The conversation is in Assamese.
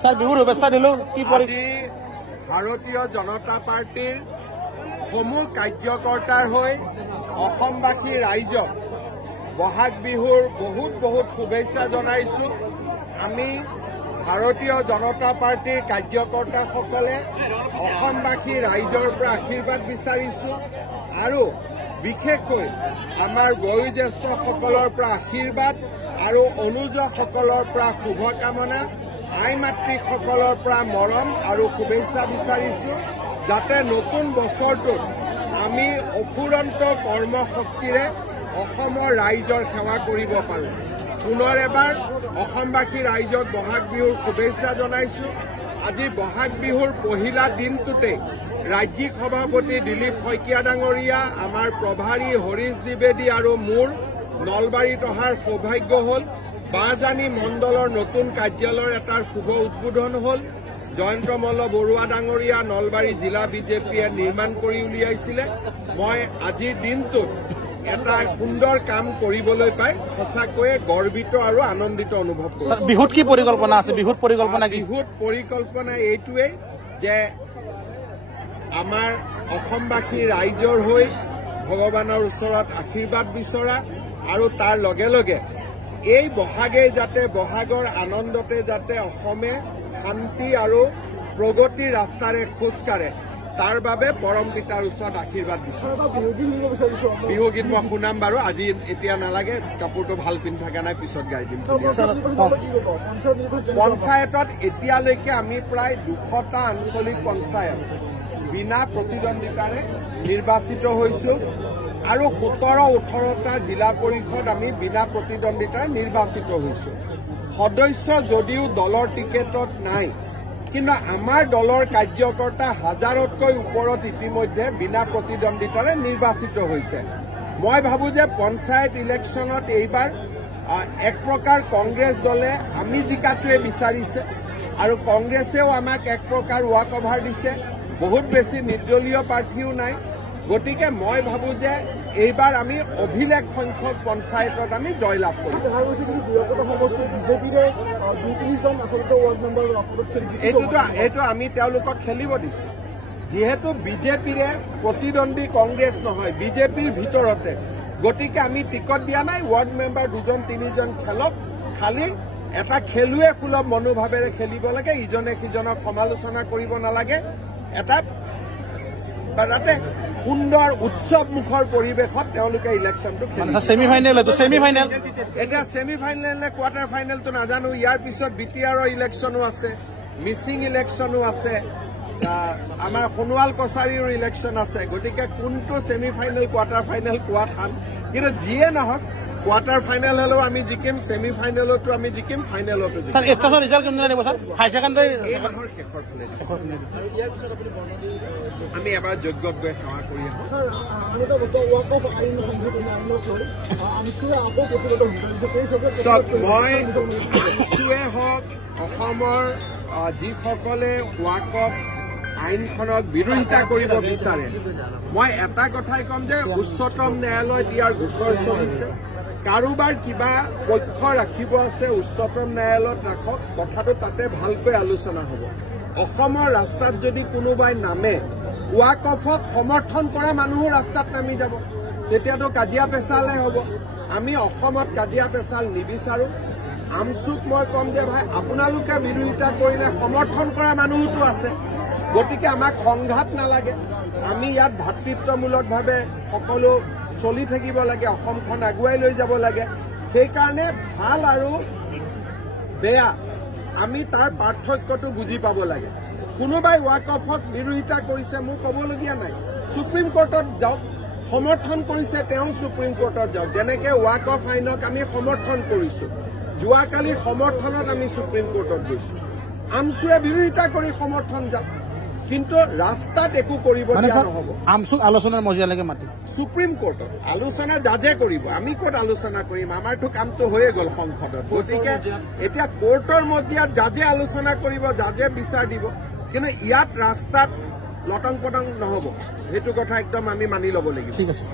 স্যাৰ বিহুৰ শুভেচ্ছা দিলো কি ভাৰতীয় জনতা পাৰ্টিৰ সমূহ কাৰ্যকৰ্তাৰ হৈ অসমবাসী ৰাইজক বহাগ বিহুৰ বহুত বহুত শুভেচ্ছা জনাইছো। আমি ভাৰতীয় জনতা পাৰ্টিৰ কাৰ্যকৰ্তাসকলে অসমবাসী ৰাইজৰ পৰা আশীৰ্বাদ বিচাৰিছো আৰু বিশেষকৈ আমাৰ বয়োজ্যেষ্ঠসকলৰ পৰা আশীৰ্বাদ আৰু অনুজসকলৰ পৰা শুভকামনা, আই মাতৃসকলৰ পৰা মৰম আৰু শুভেচ্ছা বিচাৰিছো, যাতে নতুন বছৰটোত আমি অফুৰন্ত কৰ্মশক্তিৰে অসমৰ ৰাইজৰ সেৱা কৰিব পাৰোঁ। পুনৰ এবাৰ অসমবাসী ৰাইজক বহাগ বিহুৰ শুভেচ্ছা জনাইছো। আজি বহাগ বিহুৰ পহিলা দিনটোতে ৰাজ্যিক সভাপতি দিলীপ শইকীয়া ডাঙৰীয়া, আমাৰ প্ৰভাৰী হৰীশ দ্বিবেদী আৰু মোৰ নলবাৰীত অহাৰ সৌভাগ্য হ'ল। বাজানী মণ্ডলৰ নতুন কাৰ্যালয়ৰ এটাৰ শুভ উদ্বোধন হ'ল। জয়ন্ত মল্ল বৰুৱা ডাঙৰীয়া নলবাৰী জিলা বিজেপিয়ে নিৰ্মাণ কৰি উলিয়াইছিলে। মই আজিৰ দিনটোত এটা সুন্দৰ কাম কৰিবলৈ পাই সঁচাকৈয়ে গৰ্বিত আৰু আনন্দিত অনুভৱ কৰিছো। বিহুত কি পৰিকল্পনা আছে? বিহুত পৰিকল্পনা এইটোৱেই যে আমাৰ অসমবাসী ৰাইজৰ হৈ ভগৱানৰ ওচৰত আশীৰ্বাদ বিচৰা আৰু তাৰ লগে লগে এই বহাগে যাতে বহাগৰ আনন্দতে যাতে অসমে শান্তি আৰু প্ৰগতিৰ ৰাস্তাৰে খোজ কাঢ়ে তাৰ বাবে পৰম পিতাৰ ওচৰত আশীৰ্বাদ বিচাৰো। বিহুগীত মই শুনাম বাৰু, আজি এতিয়া নালাগে, কাপোৰটো ভাল পিন্ধি থকা নাই, পিছত গাই দিম। পঞ্চায়তত এতিয়ালৈকে আমি প্ৰায় 200টা আঞ্চলিক পঞ্চায়ত বিনা প্ৰতিদ্বন্দ্বিতাৰে নিৰ্বাচিত হৈছো আৰু 17-18টা জিলা পৰিষদ আমি বিনা প্ৰতিদ্বন্দ্বিতাৰে নিৰ্বাচিত হৈছো। সদস্য যদিও দলৰ টিকেটত নাই, কিন্তু আমাৰ দলৰ কাৰ্যকৰ্তা 1000তকৈ ওপৰত ইতিমধ্যে বিনা প্ৰতিদ্বন্দ্বিতাৰে নিৰ্বাচিত হৈছে। মই ভাবো যে পঞ্চায়ত ইলেকশ্যনত এইবাৰ এক প্ৰকাৰ কংগ্ৰেছ দলে আমি জিকাটোৱে বিচাৰিছে আৰু কংগ্ৰেছেও আমাক এক প্ৰকাৰ ৱাক অভাৰ দিছে। বহুত বেছি নিৰ্দলীয় প্ৰাৰ্থীও নাই। গতিকে মই ভাবো যে এইবাৰ আমি অভিলেখ সংখ্যক পঞ্চায়তত আমি জয়লাভ কৰিম। এইটো আমি তেওঁলোকক খেলিব দিছো। যিহেতু বিজেপিৰে প্ৰতিদ্বন্দ্বী কংগ্ৰেছ নহয়, বিজেপিৰ ভিতৰতে, গতিকে আমি টিকট দিয়া নাই। ৱাৰ্ড মেম্বাৰ 2-3জন খেলক, খালি এটা খেলুৱৈ সুলভ মনোভাৱেৰে খেলিব লাগে, ইজনে সিজনক সমালোচনা কৰিব নালাগে। এটা যাতে সুন্দৰ উৎসৱমুখৰ পৰিৱেশত তেওঁলোকে ইলেকশ্যনটো এতিয়া ছেমি ফাইনেল নে কোৱাৰ্টাৰ ফাইনেলটো নাজানো। ইয়াৰ পিছত BTR ইলেকশ্যনো আছে, মিচিং ইলেকশ্যনো আছে, আমাৰ সোণোৱাল কছাৰীৰ ইলেকশ্যন আছে। গতিকে কোনটো ছেমি ফাইনেল কোৱাৰ্টাৰ ফাইনেল কোৱা টান, কিন্তু যিয়ে নহওক কোৱাৰ্টাৰ ফাইনেল হলেও আমি জিকিম, ছেমি ফাইনেলতো আমি জিকিম, ফাইনেলতো জিকিম। আমি এবাৰ যজ্ঞত গৈ সেৱা কৰি মই আমছুৱে হওক, অসমৰ যিসকলে ৱাক অফ আইনখনক বিৰোধিতা কৰিব বিচাৰে, মই এটা কথাই ক'ম যে উচ্চতম ন্যায়ালয়ত ইয়াৰ গোচৰ চলিছে। কাৰোবাৰ কিবা পক্ষ ৰাখিব আছে, উচ্চতম ন্যায়ালয়ত ৰাখক, কথাটো তাতে ভালকৈ আলোচনা হ'ব। অসমৰ ৰাস্তাত যদি কোনোবাই নামে, ৱাক অফক সমৰ্থন কৰা মানুহো ৰাস্তাত নামি যাব, তেতিয়াতো কাজিয়া পেচালে হ'ব। আমি অসমত কাজিয়া পেচাল নিবিচাৰো। আমছুক মই ক'ম যে ভাই, আপোনালোকে বিৰোধিতা কৰিলে সমৰ্থন কৰা মানুহোতো আছে, গতিকে আমাক সংঘাত নালাগে। আমি ইয়াত ভাতৃত্বমূলকভাৱে সকলো চলি থাকিব লাগে, অসমখন আগুৱাই লৈ যাব লাগে। সেইকাৰণে ভাল আৰু বেয়া আমি তাৰ পাৰ্থক্যটো বুজি পাব লাগে। কোনোবাই ৱাক অফক বিৰোধিতা কৰিছে, মোৰ ক'বলগীয়া নাই, সুপ্ৰিম কোৰ্টত যাওক। সমৰ্থন কৰিছে তেওঁ সুপ্ৰিম কোৰ্টত যাওক। যেনেকে ৱাক অফ আইনক আমি সমৰ্থন কৰিছো, যোৱাকালি সমৰ্থনত আমি সুপ্ৰিম কোৰ্টত গৈছো। আমছুৱে বিৰোধিতা কৰি সমৰ্থন যাওক, কিন্তু ৰাস্তাত একো কৰিব দিয়া নহ'ব। আমছুক আলোচনাৰ মজিয়ালৈকে মাতি সুপ্ৰিম কোৰ্টত আলোচনা জাজে কৰিব, আমি ক'ত আলোচনা কৰিম? আমাৰতো কামটো হৈয়ে গ'ল সংসদত। গতিকে এতিয়া কোৰ্টৰ মজিয়াত জাজে আলোচনা কৰিব, জাজে বিচাৰ দিব, কিন্তু ইয়াত ৰাস্তাত লটং পটং নহ'ব। সেইটো কথা একদম আমি মানি ল'ব লাগিব। ঠিক আছে।